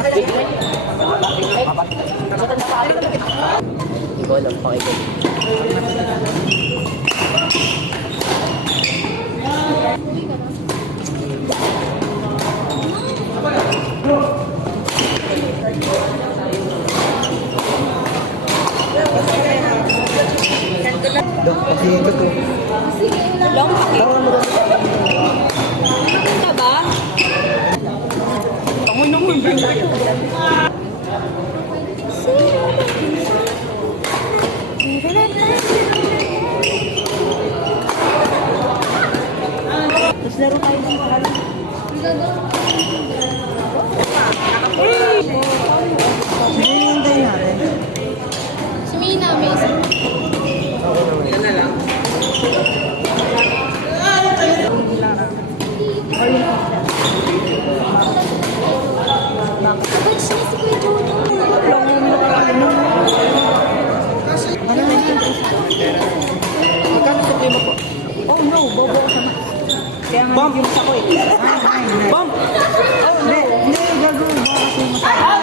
Hindi ko alam, pakikot. Long kick. Ka ba? Kamu naman ba? Tapos laro tayo ng parang. Hinihintay natin. Si Mina, may isa. Yan na lang. Abay, siya si Kuya Jojo. Magkano sa primo po? Oh no, bobo ko sa kaya nga yung sa ko eh. Bomb! Hindi, gagawin ba kasi masama?